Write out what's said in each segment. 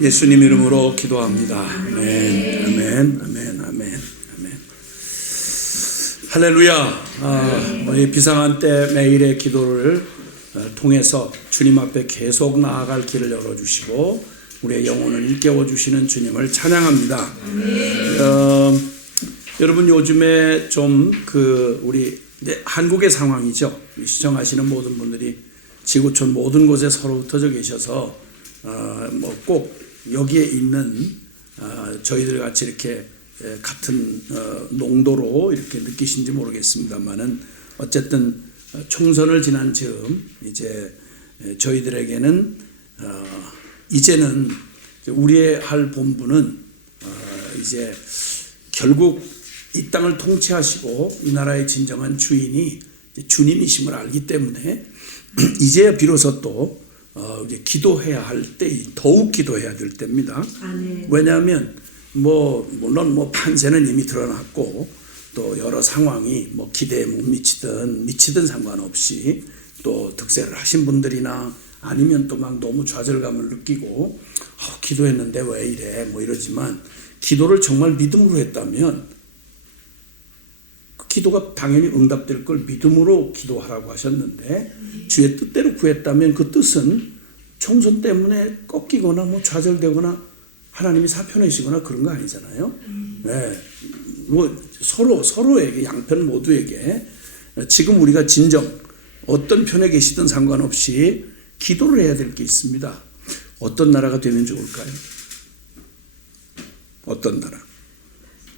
예수님 이름으로 기도합니다. 아멘, 아멘, 아멘, 아멘, 아멘. 할렐루야. 우리 비상한 때 매일의 기도를 통해서 주님 앞에 계속 나아갈 길을 열어주시고 우리의 영혼을 일깨워 주시는 주님을 찬양합니다. 여러분 요즘에 좀 우리 한국의 상황이죠. 시청하시는 모든 분들이 지구촌 모든 곳에 서로 흩어져 계셔서 꼭 여기에 있는 저희들 같이 이렇게 같은 농도로 이렇게 느끼신지 모르겠습니다만은 어쨌든 총선을 지난 즈음 이제 저희들에게는 이제는 우리의 할 본분은 이제 결국 이 땅을 통치하시고 이 나라의 진정한 주인이 주님이심을 알기 때문에 이제야 비로소 또 이제 기도해야 할 때 더욱 기도해야 될 때입니다. 왜냐하면 물론 판세는 이미 드러났고 또 여러 상황이 기대에 못 미치든 상관없이 또 득세를 하신 분들이나 아니면 또 막 너무 좌절감을 느끼고 기도했는데 왜 이래 이러지만 기도를 정말 믿음으로 했다면 그 기도가 당연히 응답될 걸 믿음으로 기도하라고 하셨는데 주의 뜻대로 구했다면 그 뜻은 총선 때문에 꺾이거나 좌절되거나 하나님이 사표내시거나 그런 거 아니잖아요. 네. 서로에게 양편 모두에게 지금 우리가 진정 어떤 편에 계시든 상관없이 기도를 해야 될 게 있습니다. 어떤 나라가 되면 좋을까요? 어떤 나라?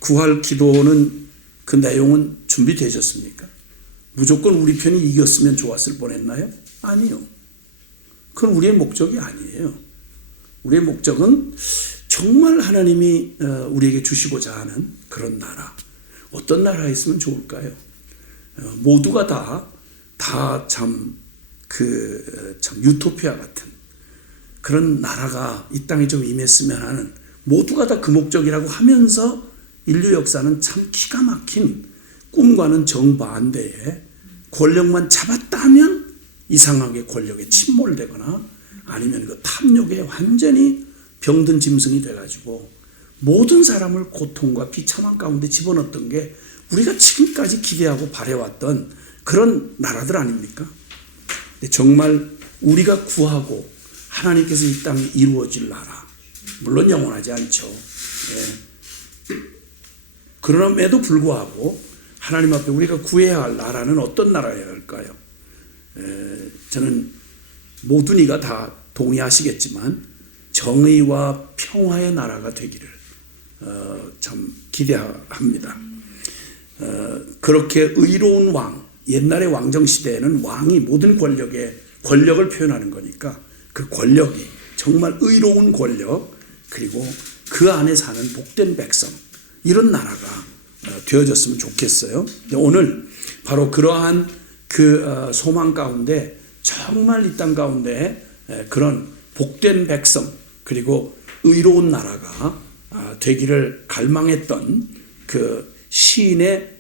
구할 기도는 그 내용은 준비되셨습니까? 무조건 우리 편이 이겼으면 좋았을 뻔했나요? 아니요. 그건 우리의 목적이 아니에요. 우리의 목적은 정말 하나님이 우리에게 주시고자 하는 그런 나라. 어떤 나라에 있으면 좋을까요? 모두가 다 참 유토피아 같은 그런 나라가 이 땅에 좀 임했으면 하는, 모두가 다 그 목적이라고 하면서 인류 역사는 참 기가 막힌 꿈과는 정반대에 권력만 잡았다 하면 이상하게 권력에 침몰되거나 아니면 그 탐욕에 완전히 병든 짐승이 돼가지고 모든 사람을 고통과 비참한 가운데 집어넣었던 게 우리가 지금까지 기대하고 바래왔던 그런 나라들 아닙니까? 근데 정말 우리가 구하고 하나님께서 이 땅에 이루어질 나라, 물론 영원하지 않죠. 예. 그럼에도 불구하고 하나님 앞에 우리가 구해야 할 나라는 어떤 나라여야 할까요? 저는 모든 이가 다 동의하시겠지만 정의와 평화의 나라가 되기를 참 기대합니다. 그렇게 의로운 왕, 옛날의 왕정시대에는 왕이 모든 권력을 표현하는 거니까 그 권력이 정말 의로운 권력, 그리고 그 안에 사는 복된 백성, 이런 나라가 되어졌으면 좋겠어요. 오늘 바로 그러한 그 소망 가운데 정말 이 땅 가운데 그런 복된 백성 그리고 의로운 나라가 되기를 갈망했던 그 시인의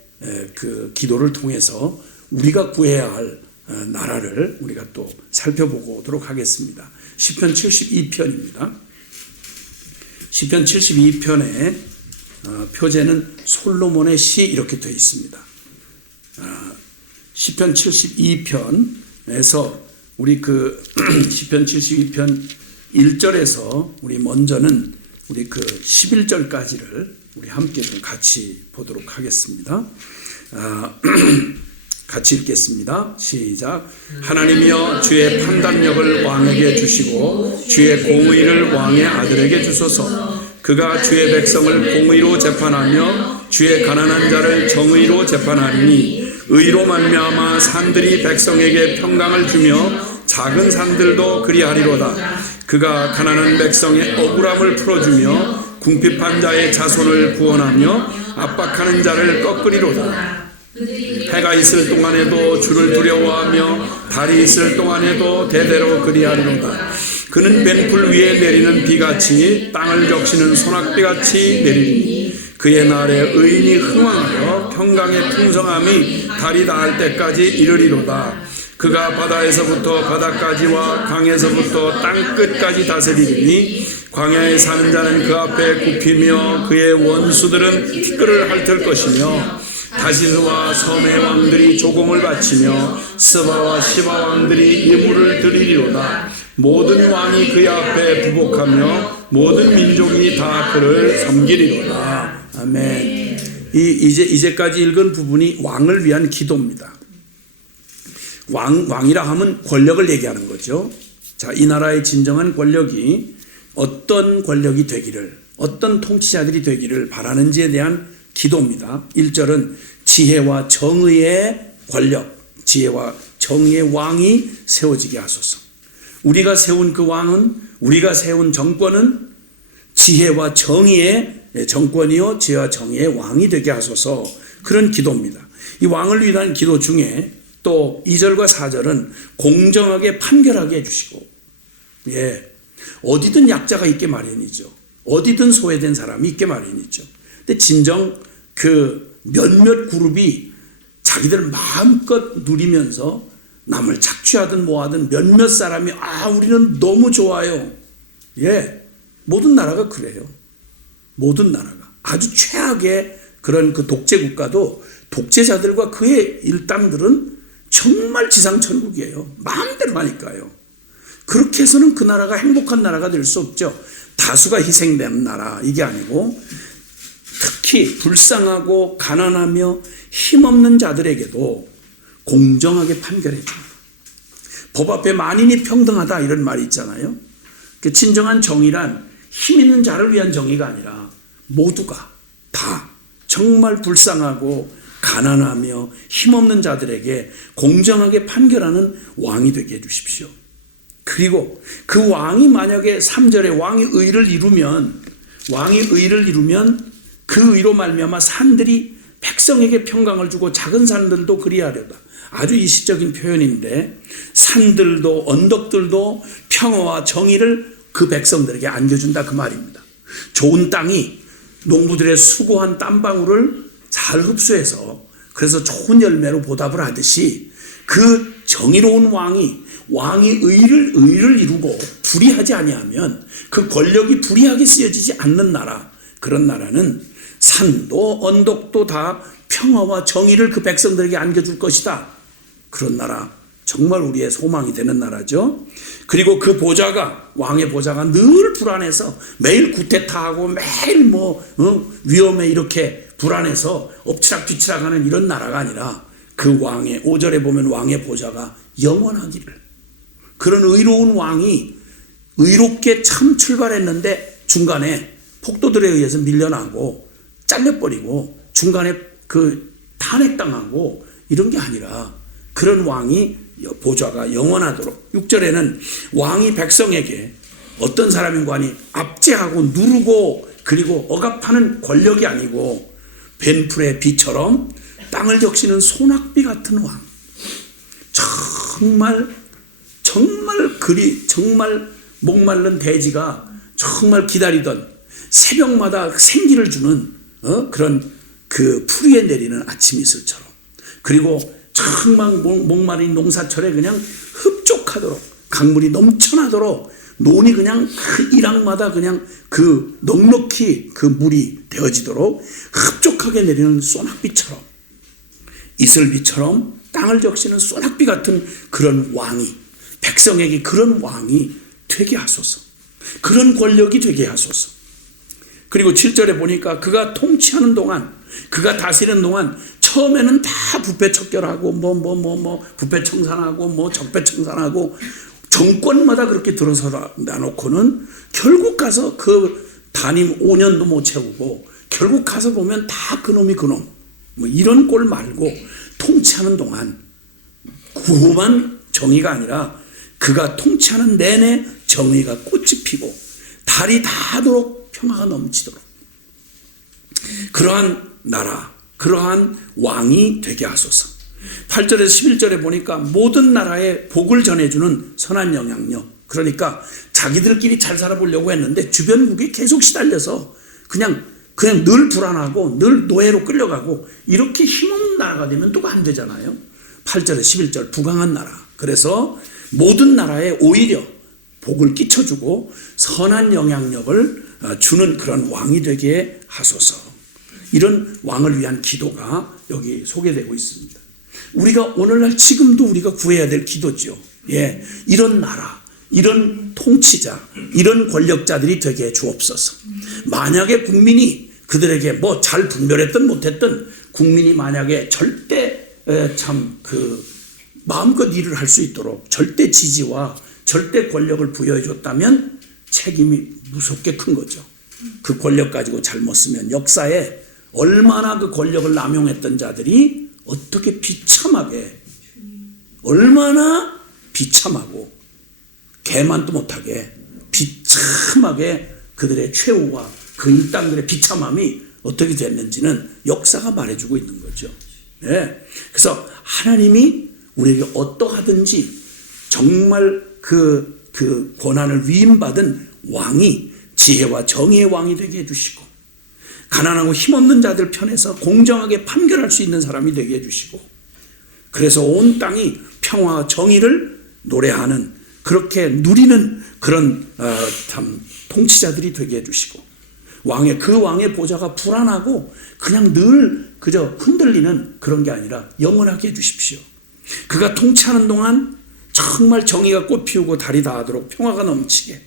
그 기도를 통해서 우리가 구해야 할 나라를 우리가 또 살펴보고 오도록 하겠습니다. 시편 72편입니다. 시편 72편의 표제는 솔로몬의 시 이렇게 되어 있습니다. 시편 72편에서 우리 시편 72편 1절에서 우리 먼저는 우리 11절까지를 우리 함께 좀 같이 보도록 하겠습니다. 같이 읽겠습니다. 시작. 하나님이여 주의 판단력을 왕에게 주시고 주의 공의를 왕의 아들에게 주소서. 그가 주의 백성을 공의로 재판하며 주의 가난한 자를 정의로 재판하리니 의로 말미암아 산들이 백성에게 평강을 주며 작은 산들도 그리하리로다. 그가 가난한 백성의 억울함을 풀어주며 궁핍한 자의 자손을 구원하며 압박하는 자를 꺾으리로다. 해가 있을 동안에도 주를 두려워하며 달이 있을 동안에도 대대로 그리하리로다. 그는 벤풀 위에 내리는 비같이 땅을 적시는 소낙비같이 내리니 그의 날에 의인이 흥왕하여 평강의 풍성함이 달이 닿을 때까지 이르리로다. 그가 바다에서부터 바다까지와 강에서부터 땅 끝까지 다스리리니 광야에 사는 자는 그 앞에 굽히며 그의 원수들은 티끌을 핥을 것이며 다시스와 섬의 왕들이 조공을 바치며 스바와 시바 왕들이 예물을 드리리로다. 모든 왕이 그의 앞에 부복하며 모든 민족이 다 그를 섬기리로다. 아멘. 이제까지 읽은 부분이 왕을 위한 기도입니다. 왕이라 하면 권력을 얘기하는 거죠. 자, 이 나라의 진정한 권력이 어떤 권력이 되기를, 어떤 통치자들이 되기를 바라는지에 대한 기도입니다. 1절은 지혜와 정의의 권력, 지혜와 정의의 왕이 세워지게 하소서. 우리가 세운 그 왕은, 우리가 세운 정권은 지혜와 정의의 정권이요 지혜와 정의의 왕이 되게 하소서. 그런 기도입니다. 이 왕을 위한 기도 중에 또 2절과 4절은 공정하게 판결하게 해주시고, 어디든 약자가 있게 마련이죠. 어디든 소외된 사람이 있게 마련이죠. 근데 진정 그 몇몇 그룹이 자기들 마음껏 누리면서 남을 착취하든 뭐하든 몇몇 사람이 우리는 너무 좋아요. 모든 나라가 그래요. 모든 나라가 아주 최악의 그런 그 독재 국가도 독재자들과 그의 일당들은 정말 지상천국이에요. 마음대로 하니까요. 그렇게 해서는 그 나라가 행복한 나라가 될 수 없죠. 다수가 희생되는 나라, 이게 아니고 특히 불쌍하고 가난하며 힘없는 자들에게도 공정하게 판결해 줍니다. 법 앞에 만인이 평등하다, 이런 말이 있잖아요. 진정한 정의란 힘 있는 자를 위한 정의가 아니라 모두가 다 정말 불쌍하고 가난하며 힘없는 자들에게 공정하게 판결하는 왕이 되게 해주십시오. 그리고 그 왕이 만약에 3절에 왕이 의를 이루면 그 의로 말미암아 산들이 백성에게 평강을 주고 작은 산들도 그리하려다. 아주 이시적인 표현인데 산들도 언덕들도 평화와 정의를 그 백성들에게 안겨준다, 그 말입니다. 좋은 땅이 농부들의 수고한 땀방울을 잘 흡수해서 그래서 좋은 열매로 보답을 하듯이 그 정의로운 왕이 의를 이루고 불의하지 아니하면 그 권력이 불의하게 쓰여지지 않는 나라, 그런 나라는 산도 언덕도 다 평화와 정의를 그 백성들에게 안겨줄 것이다. 그런 나라, 정말 우리의 소망이 되는 나라죠. 그리고 그 보좌가, 왕의 보좌가 늘 불안해서 매일 구태타하고 매일 위험에 이렇게 불안해서 엎치락뒤치락하는 이런 나라가 아니라 그 왕의, 5절에 보면 왕의 보좌가 영원하기를, 그런 의로운 왕이 의롭게 참 출발했는데 중간에 폭도들에 의해서 밀려나고 잘려버리고 중간에 그 탄핵당하고 이런 게 아니라 그런 왕이 보좌가 영원하도록. 6절에는 왕이 백성에게 어떤 사람인가 하니 압제하고 누르고 그리고 억압하는 권력이 아니고 벤풀의 비처럼 땅을 적시는 소낙비 같은 왕. 정말 목마른 돼지가 정말 기다리던 새벽마다 생기를 주는 그런 그 풀위에 내리는 아침 이슬처럼, 그리고 정말 목마른 농사철에 그냥 흡족하도록 강물이 넘쳐나도록 논이 그냥 그 일항마다 그냥 그 넉넉히 그 물이 되어지도록 흡족하게 내리는 소낙비처럼, 이슬비처럼 땅을 적시는 소낙비 같은 그런 왕이, 백성에게 그런 왕이 되게 하소서. 그런 권력이 되게 하소서. 그리고 7절에 보니까 그가 통치하는 동안, 그가 다스리는 동안 처음에는 다 부패척결하고 부패청산하고 적폐청산하고 정권마다 그렇게 들어서 놔놓고는 결국 가서 그 담임 5년도 못 채우고 결국 가서 보면 다 그놈이 그놈, 이런 꼴 말고 통치하는 동안 구호만 정의가 아니라 그가 통치하는 내내 정의가 꽃이 피고 달이 닿도록 평화가 넘치도록 그러한 나라, 그러한 왕이 되게 하소서. 8절에서 11절에 보니까 모든 나라에 복을 전해주는 선한 영향력, 그러니까 자기들끼리 잘 살아보려고 했는데 주변국이 계속 시달려서 그냥 늘 불안하고 늘 노예로 끌려가고 이렇게 힘없는 나라가 되면 또 안 되잖아요. 8절에 11절 부강한 나라, 그래서 모든 나라에 오히려 복을 끼쳐주고 선한 영향력을 주는 그런 왕이 되게 하소서. 이런 왕을 위한 기도가 여기 소개되고 있습니다. 우리가 오늘날 지금도 우리가 구해야 될 기도죠. 예, 이런 나라, 이런 통치자, 이런 권력자들이 되게 주옵소서. 만약에 국민이 그들에게 뭐 잘 분별했든 못했든 국민이 만약에 절대 참 마음껏 일을 할 수 있도록 절대 지지와 절대 권력을 부여해 줬다면 책임이 무섭게 큰 거죠. 그 권력 가지고 잘못 쓰면 역사에 얼마나 그 권력을 남용했던 자들이 어떻게 비참하게, 얼마나 비참하고 개만도 못하게 비참하게 그들의 최후와 그 일당들의 비참함이 어떻게 됐는지는 역사가 말해주고 있는 거죠. 네. 그래서 하나님이 우리에게 어떠하든지 정말 그 고난을 위임받은 왕이 지혜와 정의의 왕이 되게 해주시고, 가난하고 힘없는 자들 편에서 공정하게 판결할 수 있는 사람이 되게 해주시고, 그래서 온 땅이 평화와 정의를 노래하는, 그렇게 누리는 그런 참 통치자들이 되게 해주시고, 그 왕의 보좌가 불안하고 그냥 늘 그저 흔들리는 그런 게 아니라 영원하게 해주십시오. 그가 통치하는 동안 정말 정의가 꽃피우고 달이 닿도록 평화가 넘치게,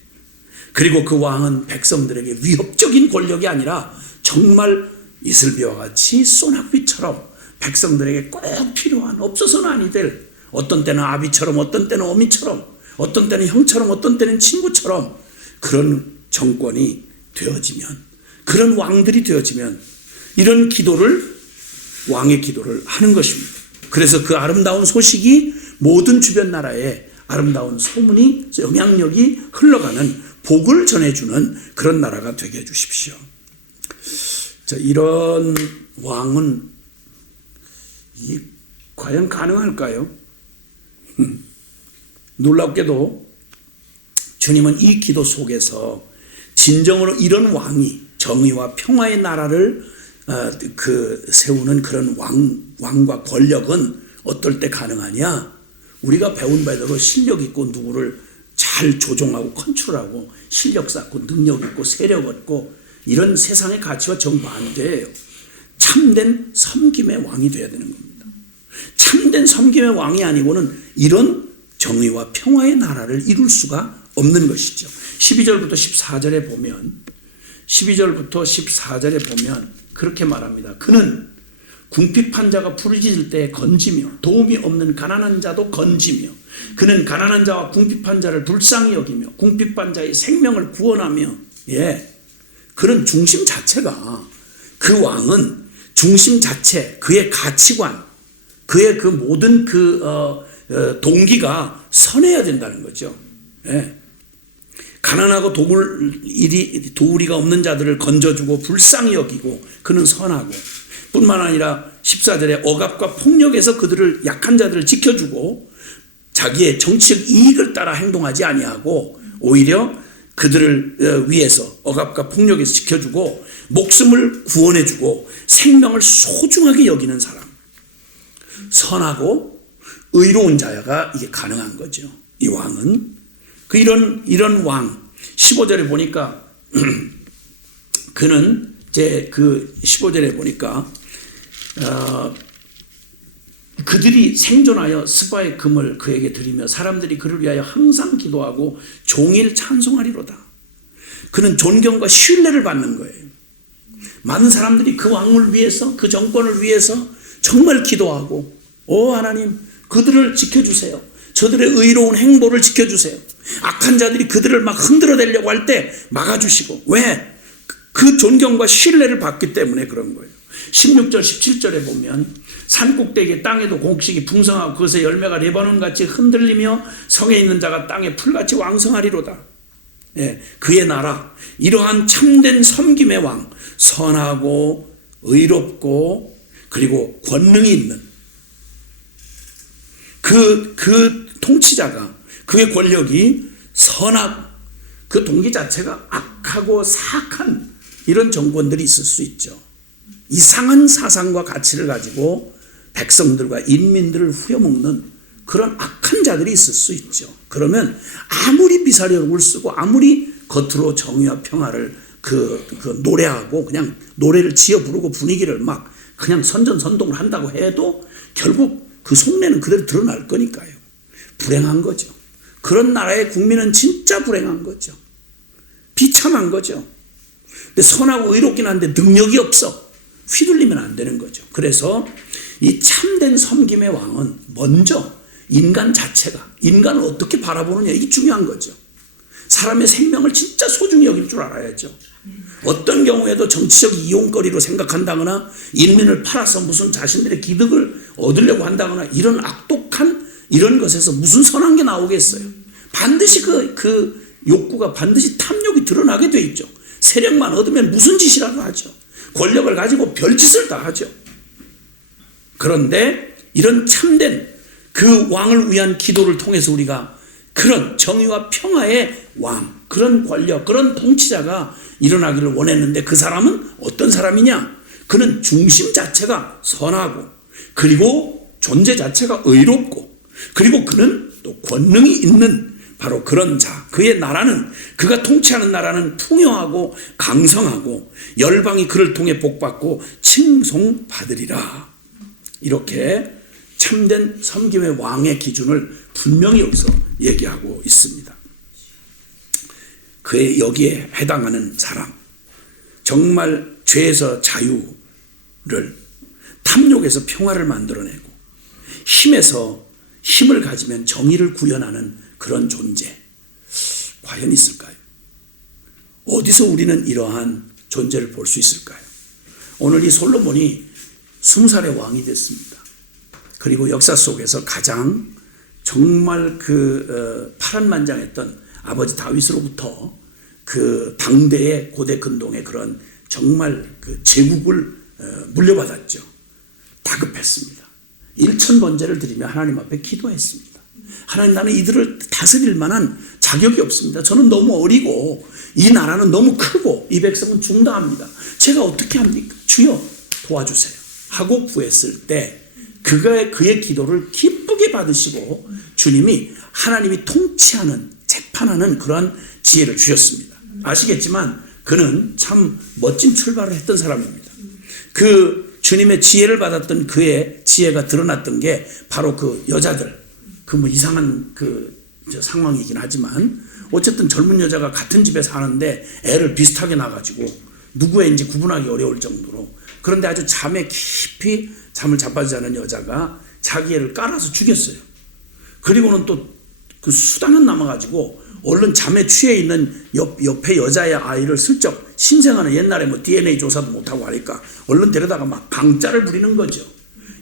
그리고 그 왕은 백성들에게 위협적인 권력이 아니라 정말 이슬비와 같이 소낙비처럼 백성들에게 꼭 필요한, 없어서는 아니 될, 어떤 때는 아비처럼, 어떤 때는 어미처럼, 어떤 때는 형처럼, 어떤 때는 친구처럼 그런 정권이 되어지면, 그런 왕들이 되어지면 이런 기도를, 왕의 기도를 하는 것입니다. 그래서 그 아름다운 소식이 모든 주변 나라에 아름다운 소문이, 영향력이 흘러가는, 복을 전해주는 그런 나라가 되게 해주십시오. 자, 이런 왕은 과연 가능할까요? 놀랍게도 주님은 이 기도 속에서 진정으로 이런 왕이 정의와 평화의 나라를 세우는 그런 왕과 권력은 어떨 때 가능하냐? 우리가 배운 바대로 실력 있고 누구를 잘 조종하고 컨트롤하고 실력 쌓고 능력 있고 세력 얻고 이런 세상의 가치와 정반대예요. 참된 섬김의 왕이 되어야 되는 겁니다. 참된 섬김의 왕이 아니고는 이런 정의와 평화의 나라를 이룰 수가 없는 것이죠. 12절부터 14절에 보면 그렇게 말합니다. 그는 궁핍한 자가 부르짖을 때 건지며 도움이 없는 가난한 자도 건지며, 그는 가난한 자와 궁핍한 자를 불쌍히 여기며 궁핍한 자의 생명을 구원하며, 그런 중심 자체가, 그 왕은 중심 자체, 그의 가치관, 그의 그 모든 동기가 선해야 된다는 거죠. 가난하고 도우리가 없는 자들을 건져주고 불쌍히 여기고 그는 선하고, 뿐만 아니라 14절에 억압과 폭력에서 그들을, 약한 자들을 지켜주고 자기의 정치적 이익을 따라 행동하지 아니하고 오히려 그들을 위해서 억압과 폭력에서 지켜주고 목숨을 구원해주고 생명을 소중하게 여기는 사람, 선하고 의로운 자가 이게 가능한 거죠. 이 왕은 이런 왕, 15절에 보니까 그는 이제 15절에 보니까 그들이 생존하여 스바의 금을 그에게 드리며 사람들이 그를 위하여 항상 기도하고 종일 찬송하리로다. 그는 존경과 신뢰를 받는 거예요. 많은 사람들이 그 왕을 위해서, 그 정권을 위해서 정말 기도하고, 하나님 그들을 지켜주세요. 저들의 의로운 행보를 지켜주세요. 악한 자들이 그들을 막 흔들어대려고 할 때 막아주시고. 왜? 그 존경과 신뢰를 받기 때문에 그런 거예요. 16절 17절에 보면 산꼭대기 땅에도 곡식이 풍성하고 그것의 열매가 레바논같이 흔들리며 성에 있는 자가 땅에 풀같이 왕성하리로다. 그의 나라, 이러한 참된 섬김의 왕, 선하고 의롭고 그리고 권능이 있는 그 통치자가, 그의 권력이 그 동기 자체가 악하고 사악한 이런 정권들이 있을 수 있죠. 이상한 사상과 가치를 가지고 백성들과 인민들을 후려먹는 그런 악한 자들이 있을 수 있죠. 그러면 아무리 미사력을 쓰고 아무리 겉으로 정의와 평화를 노래하고 그냥 노래를 지어 부르고 분위기를 막 그냥 선전선동을 한다고 해도 결국 그 속내는 그대로 드러날 거니까요. 불행한 거죠. 그런 나라의 국민은 진짜 불행한 거죠. 비참한 거죠. 근데 선하고 의롭긴 한데 능력이 없어. 휘둘리면 안 되는 거죠. 그래서 이 참된 섬김의 왕은 먼저 인간 자체가 인간을 어떻게 바라보느냐 이게 중요한 거죠. 사람의 생명을 진짜 소중히 여길 줄 알아야죠. 어떤 경우에도 정치적 이용거리로 생각한다거나 인민을 팔아서 무슨 자신들의 기득을 얻으려고 한다거나 이런 악독한 이런 것에서 무슨 선한 게 나오겠어요. 반드시 그 욕구가 반드시 탐욕이 드러나게 돼 있죠. 세력만 얻으면 무슨 짓이라도 하죠. 권력을 가지고 별짓을 다 하죠. 그런데 이런 참된 그 왕을 위한 기도를 통해서 우리가 그런 정의와 평화의 왕, 그런 권력, 그런 통치자가 일어나기를 원했는데 그 사람은 어떤 사람이냐? 그는 중심 자체가 선하고 그리고 존재 자체가 의롭고 그리고 그는 또 권능이 있는 바로 그런 자. 그의 나라는 그가 통치하는 나라는 풍요하고 강성하고 열방이 그를 통해 복받고 칭송받으리라. 이렇게 참된 섬김의 왕의 기준을 분명히 여기서 얘기하고 있습니다. 그의 여기에 해당하는 사람, 정말 죄에서 자유를, 탐욕에서 평화를 만들어내고 힘에서 힘을 가지면 정의를 구현하는 그런 존재, 과연 있을까요? 어디서 우리는 이러한 존재를 볼 수 있을까요? 오늘 이 솔로몬이 20살의 왕이 됐습니다. 그리고 역사 속에서 가장 정말 파란만장했던 아버지 다윗으로부터 그 당대의 고대 근동의 그런 정말 그 제국을 물려받았죠. 다급했습니다. 1000번제를 드리며 하나님 앞에 기도했습니다. 하나님, 나는 이들을 다스릴 만한 자격이 없습니다. 저는 너무 어리고 이 나라는 너무 크고 이 백성은 중다합니다. 제가 어떻게 합니까? 주여 도와주세요 하고 구했을 때 그의 기도를 기쁘게 받으시고 주님이 하나님이 통치하는 재판하는 그러한 지혜를 주셨습니다. 아시겠지만 그는 참 멋진 출발을 했던 사람입니다. 그 주님의 지혜를 받았던 그의 지혜가 드러났던 게 바로 그 여자들, 그 뭐 이상한 상황이긴 하지만 어쨌든 젊은 여자가 같은 집에 사는데 애를 비슷하게 낳아가지고 누구인지 구분하기 어려울 정도로, 그런데 아주 잠에 깊이 잠을 자빠지지 않은 여자가 자기 애를 깔아서 죽였어요. 그리고는 또 그 수단은 남아가지고 얼른 잠에 취해 있는 옆에 여자의 아이를 슬쩍 신생아는 옛날에 뭐 DNA 조사도 못하고 하니까 얼른 데려다가 막 강짜를 부리는 거죠.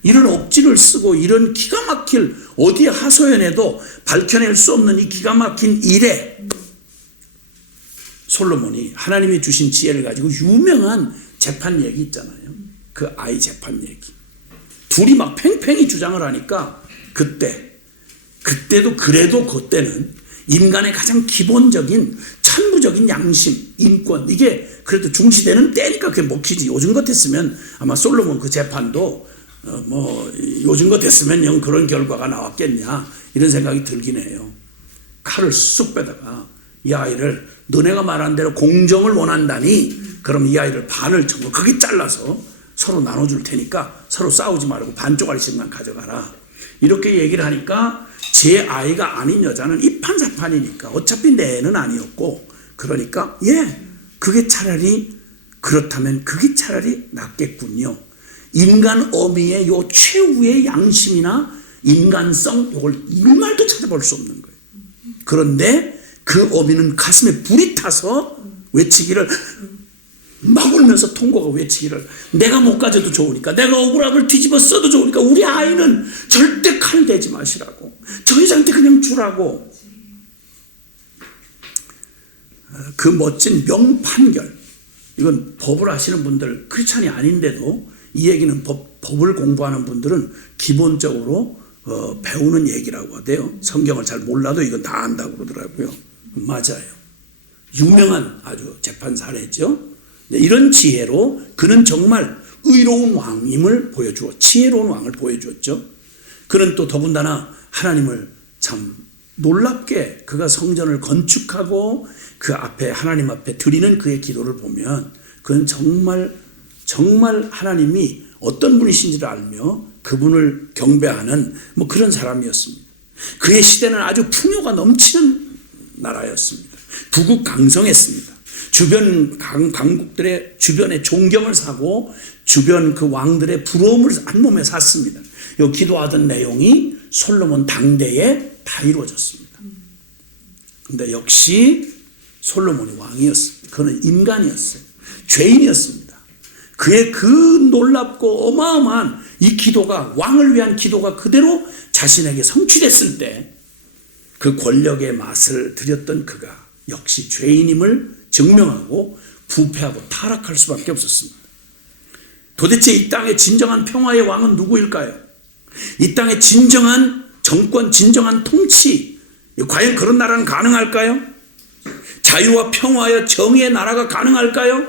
이런 억지를 쓰고 이런 기가 막힐, 어디에 하소연해도 밝혀낼 수 없는 이 기가 막힌 일에 솔로몬이 하나님이 주신 지혜를 가지고 유명한 재판 얘기 있잖아요. 그 아이 재판 얘기. 둘이 막 팽팽히 주장을 하니까 그때도 그래도 그때는 인간의 가장 기본적인 천부적인 양심, 인권, 이게 그래도 중시되는 때니까 그게 먹히지. 요즘 같았으면 아마 솔로몬 그 재판도 요즘 같았으면 영 그런 결과가 나왔겠냐 이런 생각이 들긴 해요. 칼을 쑥 빼다가 이 아이를 너네가 말한 대로 공정을 원한다니 그럼 이 아이를 반을 정확하게 잘라서 서로 나눠줄 테니까 서로 싸우지 말고 반 쪼가리씩만 가져가라. 이렇게 얘기를 하니까 제 아이가 아닌 여자는 이판사판이니까 어차피 내 애는 아니었고, 그러니까 그게 차라리 그렇다면 그게 차라리 낫겠군요. 인간 어미의 요 최후의 양심이나 인간성, 요걸 일말도 찾아볼 수 없는 거예요. 그런데 그 어미는 가슴에 불이 타서 외치기를, 막 울면서 통곡하고 외치기를, 내가 못 가져도 좋으니까, 내가 억울함을 뒤집어 써도 좋으니까 우리 아이는 절대 칼 대지 마시라고, 저 여자한테 그냥 주라고. 그 멋진 명판결, 이건 법을 아시는 분들, 크리스찬이 아닌데도 이 얘기는 법을 공부하는 분들은 기본적으로 배우는 얘기라고 하대요. 성경을 잘 몰라도 이건 다 안다고 그러더라고요. 맞아요. 유명한 아주 재판 사례죠. 이런 지혜로 그는 정말 의로운 왕임을 보여주어 지혜로운 왕을 보여주었죠. 그는 또 더군다나 하나님을 참 놀랍게 그가 성전을 건축하고 그 앞에 하나님 앞에 드리는 그의 기도를 보면 그건 정말 하나님이 어떤 분이신지를 알며 그분을 경배하는 뭐 그런 사람이었습니다. 그의 시대는 아주 풍요가 넘치는 나라였습니다. 부국강성했습니다. 주변 강국들의 주변에 존경을 사고 주변 그 왕들의 부러움을 한 몸에 샀습니다. 이 기도하던 내용이 솔로몬 당대에 다 이루어졌습니다. 그런데 역시 솔로몬이 왕이었습니다. 그는 인간이었어요. 죄인이었습니다. 그의 그 놀랍고 어마어마한 이 기도가, 왕을 위한 기도가 그대로 자신에게 성취됐을 때 그 권력의 맛을 들였던 그가 역시 죄인임을 증명하고 부패하고 타락할 수밖에 없었습니다. 도대체 이 땅의 진정한 평화의 왕은 누구일까요? 이 땅의 진정한 정권, 진정한 통치, 과연 그런 나라는 가능할까요? 자유와 평화와 정의의 나라가 가능할까요?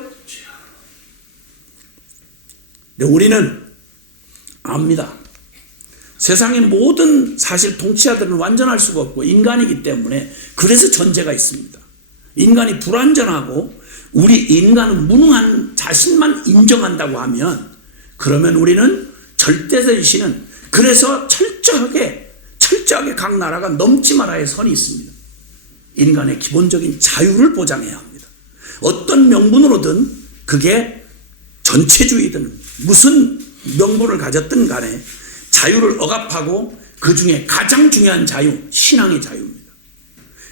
네, 우리는 압니다. 세상의 모든 사실 통치자들은 완전할 수가 없고 인간이기 때문에 그래서 전제가 있습니다. 인간이 불완전하고 우리 인간은 무능한 자신만 인정한다고 하면 그러면 우리는 절대적이시는, 그래서 철저하게 각 나라가 넘지 말아야 할 선이 있습니다. 인간의 기본적인 자유를 보장해야 합니다. 어떤 명분으로든 그게 전체주의든 무슨 명분을 가졌든 간에 자유를 억압하고 그 중에 가장 중요한 자유, 신앙의 자유입니다.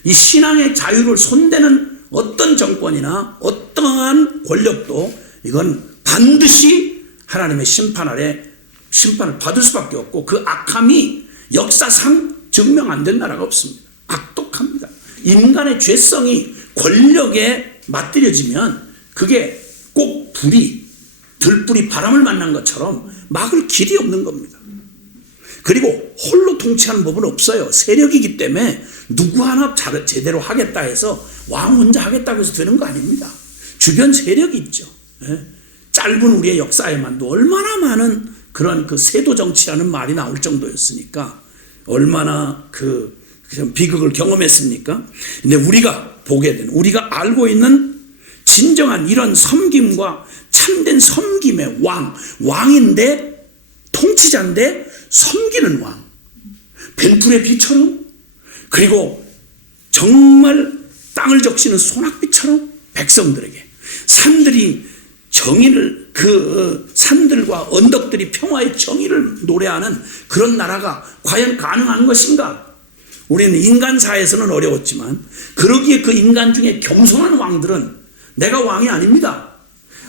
이 신앙의 자유를 손대는 어떤 정권이나 어떠한 권력도 이건 반드시 하나님의 심판 아래 심판을 받을 수밖에 없고 그 악함이 역사상 증명 안 된 나라가 없습니다. 악독합니다. 인간의 죄성이 권력에 맞들여지면 그게 꼭 들불이 바람을 만난 것처럼 막을 길이 없는 겁니다. 그리고 홀로 통치하는 법은 없어요. 세력이기 때문에 누구 하나 제대로 하겠다 해서 왕 혼자 하겠다고 해서 되는 거 아닙니다. 주변 세력이 있죠. 짧은 우리의 역사에만도 얼마나 많은 그런 그 세도 정치라는 말이 나올 정도였으니까 얼마나 그 비극을 경험했습니까? 근데 우리가 보게 되는, 우리가 알고 있는 진정한 이런 섬김과 참된 섬김의 왕인데 통치자인데 섬기는 왕, 벤풀의 비처럼, 그리고 정말 땅을 적시는 소낙비처럼 백성들에게 산들이 정의를, 그 산들과 언덕들이 평화의 정의를 노래하는 그런 나라가 과연 가능한 것인가? 우리는 인간사에서는 어려웠지만 그러기에 그 인간 중에 겸손한 왕들은 내가 왕이 아닙니다,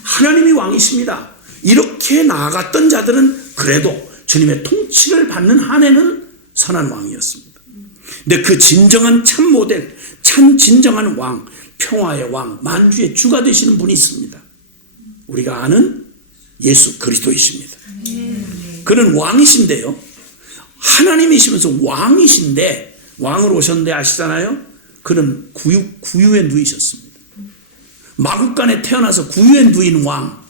하나님이 왕이십니다, 이렇게 나아갔던 자들은 그래도 주님의 통치를 받는 한에는 선한 왕이었습니다. 근데 그 진정한 참 모델, 진정한 왕, 평화의 왕, 만주의 주가 되시는 분이 있습니다. 우리가 아는 예수 그리스도이십니다. 그는 왕이신데요, 하나님이시면서 왕이신데, 왕으로 오셨는데 아시잖아요? 그는 구유에 누이셨습니다. 마국간에 태어나서 구유에 누인 왕.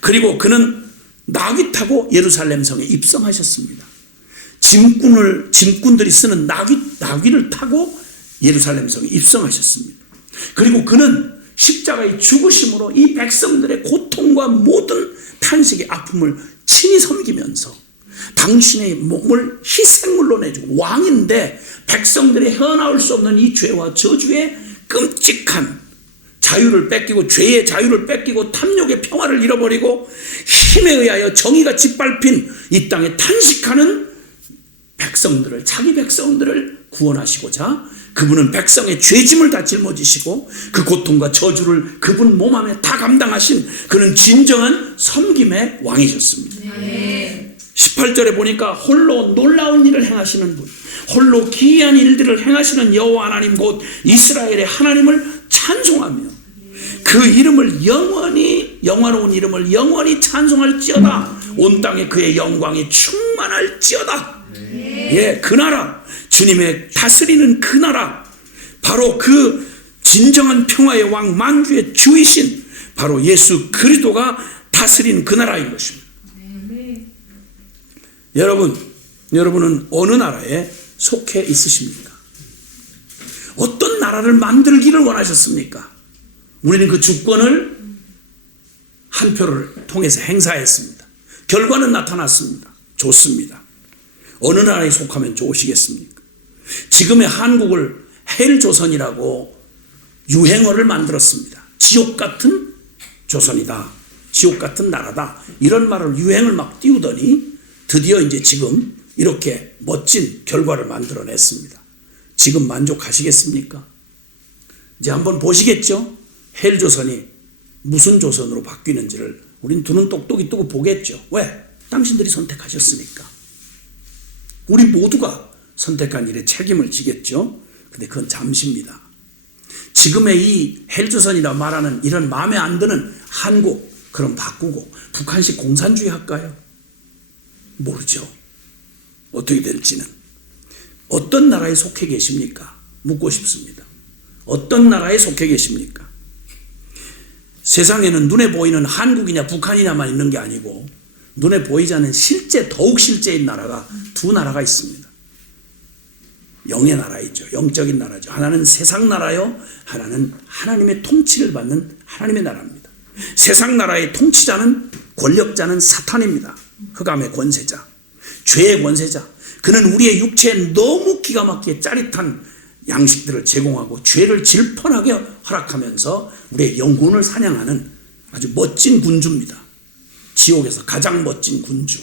그리고 그는 나귀 타고 예루살렘 성에 입성하셨습니다. 짐꾼들이 쓰는 나귀를 타고 예루살렘 성에 입성하셨습니다. 그리고 그는 십자가의 죽으심으로 이 백성들의 고통과 모든 탄식의 아픔을 친히 섬기면서 당신의 몸을 희생물로 내주고, 왕인데 백성들이 헤어나올 수 없는 이 죄와 저주의 끔찍한 자유를 뺏기고, 죄의 자유를 뺏기고, 탐욕의 평화를 잃어버리고 힘에 의하여 정의가 짓밟힌 이 땅에 탄식하는 백성들을, 자기 백성들을 구원하시고자 그분은 백성의 죄짐을 다 짊어지시고 그 고통과 저주를 그분 몸 안에 다 감당하신, 그는 진정한 섬김의 왕이셨습니다. 18절에 보니까 홀로 놀라운 일을 행하시는 분, 홀로 기이한 일들을 행하시는 여호와 하나님 곧 이스라엘의 하나님을 찬송하며 그 이름을 영원히, 영화로운 이름을 영원히 찬송할지어다. 온 땅에 그의 영광이 충만할지어다. 예, 그 나라, 주님의 다스리는 그 나라, 바로 그 진정한 평화의 왕, 만주의 주이신 바로 예수 그리스도가 다스리는 그 나라인 것입니다. 여러분, 여러분은 어느 나라에 속해 있으십니까? 어떤 나라를 만들기를 원하셨습니까? 우리는 그 주권을 한 표를 통해서 행사했습니다. 결과는 나타났습니다. 좋습니다. 어느 나라에 속하면 좋으시겠습니까? 지금의 한국을 헬조선이라고 유행어를 만들었습니다. 지옥 같은 조선이다. 지옥 같은 나라다. 이런 말을 유행을 막 띄우더니 드디어 이제 지금 이렇게 멋진 결과를 만들어냈습니다. 지금 만족하시겠습니까? 이제 한번 보시겠죠? 헬조선이 무슨 조선으로 바뀌는지를 우린 두 눈 똑똑히 뜨고 보겠죠. 왜? 당신들이 선택하셨으니까. 우리 모두가 선택한 일에 책임을 지겠죠. 근데 그건 잠시입니다. 지금의 이 헬조선이라 말하는 이런 마음에 안 드는 한국, 그럼 바꾸고 북한식 공산주의 할까요? 모르죠. 어떻게 될지는. 어떤 나라에 속해 계십니까? 묻고 싶습니다. 어떤 나라에 속해 계십니까? 세상에는 눈에 보이는 한국이냐 북한이냐만 있는 게 아니고 눈에 보이지 않는 실제, 더욱 실제인 나라가 두 나라가 있습니다. 영의 나라이죠. 영적인 나라죠. 하나는 세상 나라요, 하나는 하나님의 통치를 받는 하나님의 나라입니다. 세상 나라의 통치자는, 권력자는 사탄입니다. 흑암의 권세자, 죄의 권세자. 그는 우리의 육체에 너무 기가 막히게 짜릿한 양식들을 제공하고 죄를 질펀하게 허락하면서 우리의 영혼을 사냥하는 아주 멋진 군주입니다. 지옥에서 가장 멋진 군주.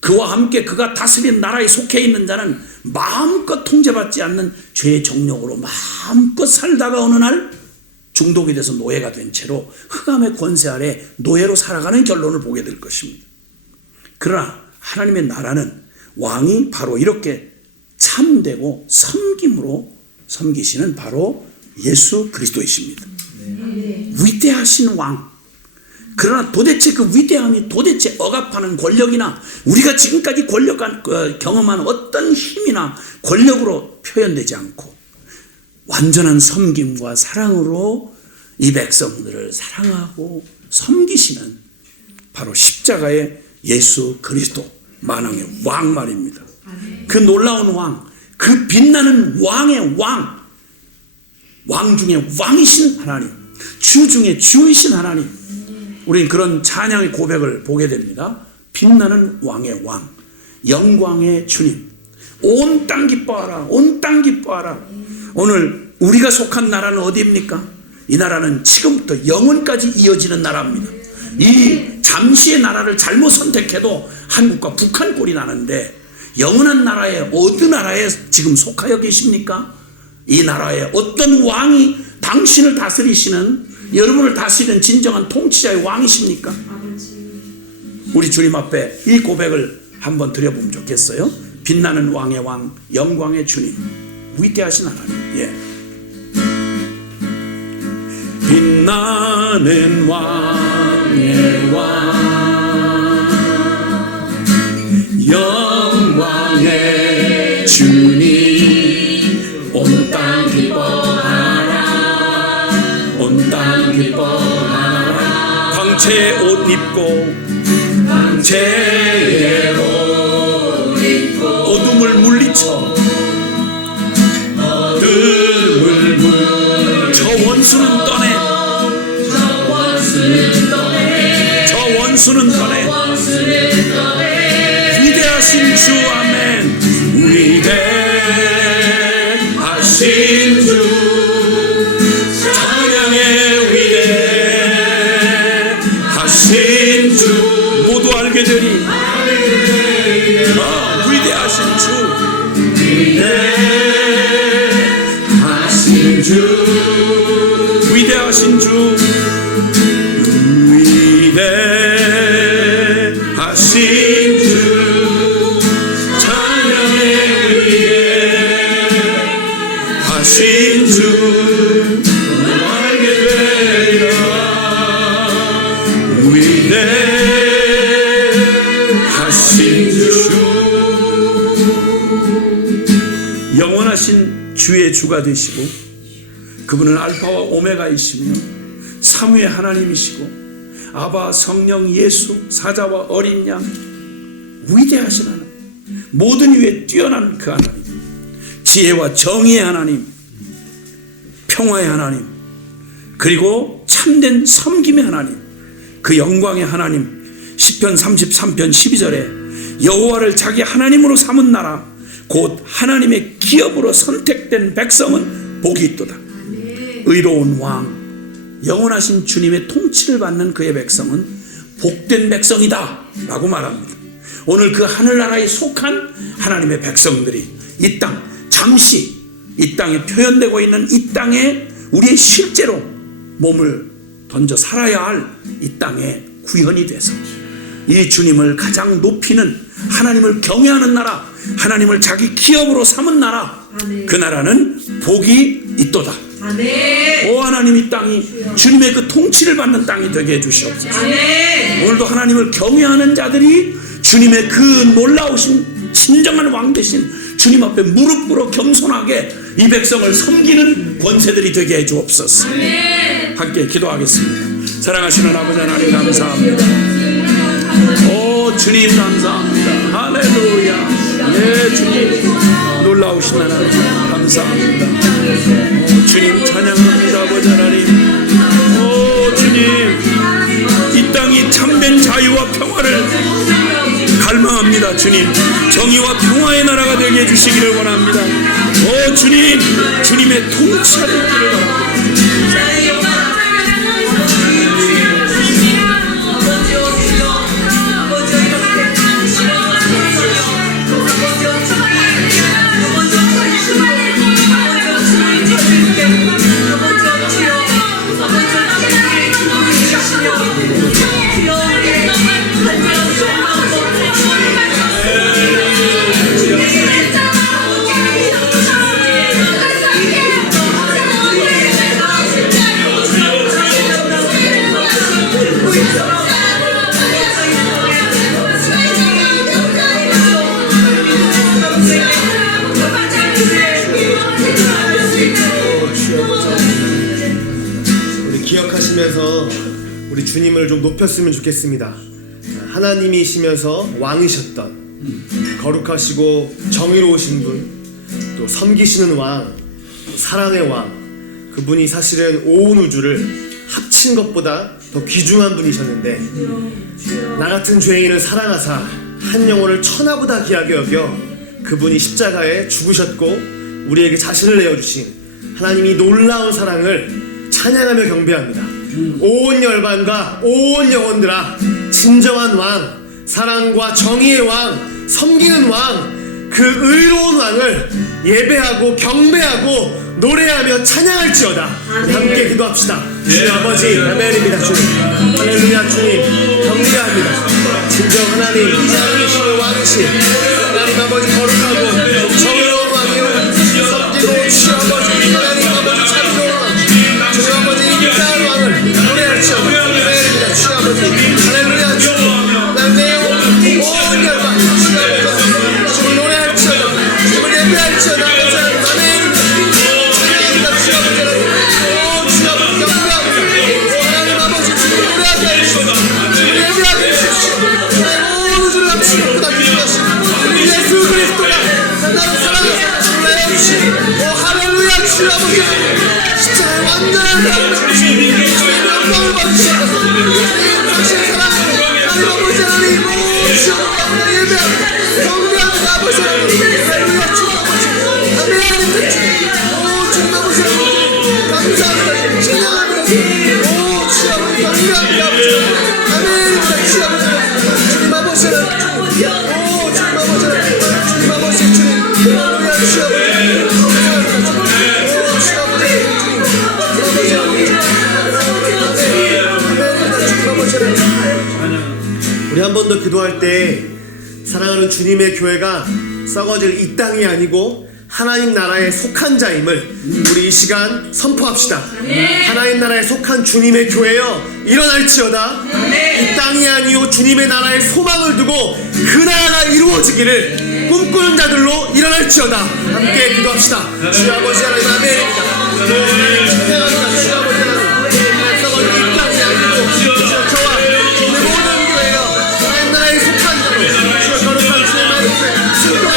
그와 함께 그가 다스린 나라에 속해 있는 자는 마음껏 통제받지 않는 죄의 정욕으로 마음껏 살다가 어느 날 중독이 돼서 노예가 된 채로 흑암의 권세 아래 노예로 살아가는 결론을 보게 될 것입니다. 그러나 하나님의 나라는 왕이 바로 이렇게 참되고 섬김으로 섬기시는 바로 예수 그리스도이십니다. 위대하신 왕. 그러나 도대체 그 위대함이 도대체 억압하는 권력이나 우리가 지금까지 경험한 어떤 힘이나 권력으로 표현되지 않고 완전한 섬김과 사랑으로 이 백성들을 사랑하고 섬기시는 바로 십자가의 예수 그리스도, 만왕의 왕 말입니다. 그 놀라운 왕, 그 빛나는 왕의 왕, 왕 중에 왕이신 하나님, 주 중에 주이신 하나님. 우리는 그런 찬양의 고백을 보게 됩니다. 빛나는 왕의 왕, 영광의 주님, 온 땅 기뻐하라, 온 땅 기뻐하라. 오늘 우리가 속한 나라는 어디입니까? 이 나라는 지금부터 영원까지 이어지는 나라입니다. 이 잠시의 나라를 잘못 선택해도 한국과 북한 꼴이 나는데 영원한 나라에 어느 나라에 지금 속하여 계십니까? 이 나라에 어떤 왕이 당신을 다스리시는, 여러분을 다스리는 진정한 통치자의 왕이십니까? 우리 주님 앞에 이 고백을 한번 드려보면 좋겠어요. 빛나는 왕의 왕, 영광의 주님, 위대하신 하나님. 예. 빛나는 왕의 왕, 영광의 주님, 온 땅 기뻐하라, 온 땅 기뻐하라. 광채의 옷 입고, 광채의 옷 입고, 어둠을 물리쳐, 어둠을 저 원수는 떠내, 저 원수는 떠내, 위대하신 주, 아멘. 위대하신 주, 찬양의 위대하신 주, 모두 알게 되리. 위대하신 주, 위대하신 주, 위대하신 주, 위대하신 주, 찬양의 위대하신 주, 알게 되리라. 위대하신 주, 영원하신 주의 주가 되시고 그분은 알파와 오메가이시며 삼위의 하나님이시고 아바, 성령, 예수, 사자와 어린 양, 위대하신 하나님, 모든 위에 뛰어난 그 하나님, 지혜와 정의의 하나님, 평화의 하나님, 그리고 참된 섬김의 하나님, 그 영광의 하나님. 시편 33편 12절에 여호와를 자기 하나님으로 삼은 나라 곧 하나님의 기업으로 선택된 백성은 복이 있도다. 의로운 왕, 영원하신 주님의 통치를 받는 그의 백성은 복된 백성이다 라고 말합니다. 오늘 그 하늘나라에 속한 하나님의 백성들이 이 땅, 잠시 이 땅에 표현되고 있는 이 땅에 우리의 실제로 몸을 던져 살아야 할 이 땅에 구현이 돼서 이 주님을 가장 높이는, 하나님을 경외하는 나라, 하나님을 자기 기업으로 삼은 나라, 그 나라는 복이 있도다. 오 하나님, 이 땅이 주님의 그 통치를 받는 땅이 되게 해주시옵소서. 오늘도 하나님을 경외하는 자들이 주님의 그 놀라우신 진정한 왕 되신 주님 앞에 무릎 꿇어 겸손하게 이 백성을 섬기는 권세들이 되게 해주옵소서. 함께 기도하겠습니다. 사랑하시는 아버지 하나님 감사합니다. 오 주님 감사합니다. 할렐루야. 예 주님, 놀라우신 하나님 감사합니다. 오 주님 찬양합니다. 아버지 하나님, 오 주님, 이 땅이 참된 자유와 평화를 갈망합니다. 주님, 정의와 평화의 나라가 되게 해주시기를 원합니다. 오 주님, 주님의 통치가 되기를 바랍니다. 기억하시면서 우리 주님을 좀 높였으면 좋겠습니다. 하나님이시면서 왕이셨던, 거룩하시고 정의로우신 분, 또 섬기시는 왕, 사랑의 왕, 그분이 사실은 온 우주를 합친 것보다 더 귀중한 분이셨는데 나 같은 죄인을 사랑하사 한 영혼을 천하보다 귀하게 여겨 그분이 십자가에 죽으셨고 우리에게 자신을 내어주신 하나님이 놀라운 사랑을 찬양하며 경배합니다. 온 열반과 온 영혼들아, 진정한 왕, 사랑과 정의의 왕, 섬기는 왕, 그 의로운 왕을 예배하고 경배하고 노래하며 찬양할지어다. 함께 기도합시다. 주님 아버지, 아멘입니다. 주님, 할렐루야. 주님 경배합니다. 진정 하나님, 하나님이시는 왕이신 하나님 아버지, 거룩하고 정의로운 왕이요 섬기고 주 아버지, 하나님 아버지 참으로 주님 아버지, 인자한 왕을 노래할지어다. 아멘입니다. 주 아버지, 할렐루야. 주님 내 온 열반 주 아버지 주를 노래할지어다. 주를 예배할지어다. 아멘입니다. 찬양합니다. 주 아버지, 오 주 아버지 경배합니다. 오 하나님 아버지, 주를 노래하게 해주시고 주를 예배하게 해주시고 온 우주를 합치고 보다 귀중하신 우리 예수 그리스도가 나를 사랑하사 주를 내어주신 오 할렐루야. 주 아버지, 십자가의 완전한 주님의 영광을 받으시옵소서. 주님 당신의 사랑을 하나님 아버지 하나님 오 주 아버지 예배합니다. 경배합니다. 아버지 하나님, 할렐루야. 주 아버지 아멘입니다. 오 주님 아버지 하나님 감사합니다. 찬양합니다. 오 주 아버지 경배합니다. 아멘입니다. 주 아버지 주님 아버지 하나님, 오 주님 아버지 하나님, 주님 아버지 주님 할렐루야. 주 아버지 우리 한 번 더 기도할 때 사랑하는 주님의 교회가 썩어질 이 땅이 아니고 하나님 나라에 속한 자임을 우리 이 시간 선포합시다. 하나님 나라에 속한 주님의 교회여 일어날지어다. 이 땅이 아니요 주님의 나라에 소망을 두고 그 나라가 이루어지기를 꿈꾸는 자들로 일어날지어다. 함께 기도합시다. 주 아버지 하나님 아멘입니다. 찬양합니다. 주 아버지 하나님, 썩어질 이 땅이 아니고 저와 우리 모든 교회여 하나님 나라에 속한 자로 주여 거룩한 주의 말씀에 순종하는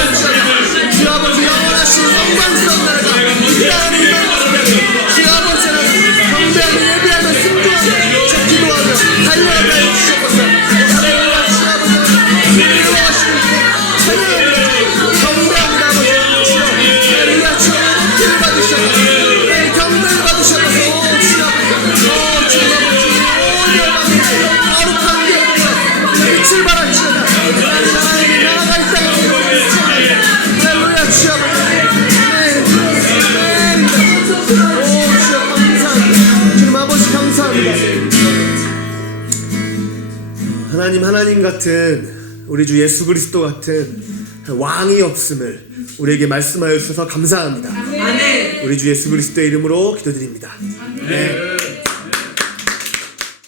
하나님 같은 우리 주 예수 그리스도 같은 왕이 없음을 우리에게 말씀하여 주셔서 감사합니다. 우리 주 예수 그리스도의 이름으로 기도드립니다. 네.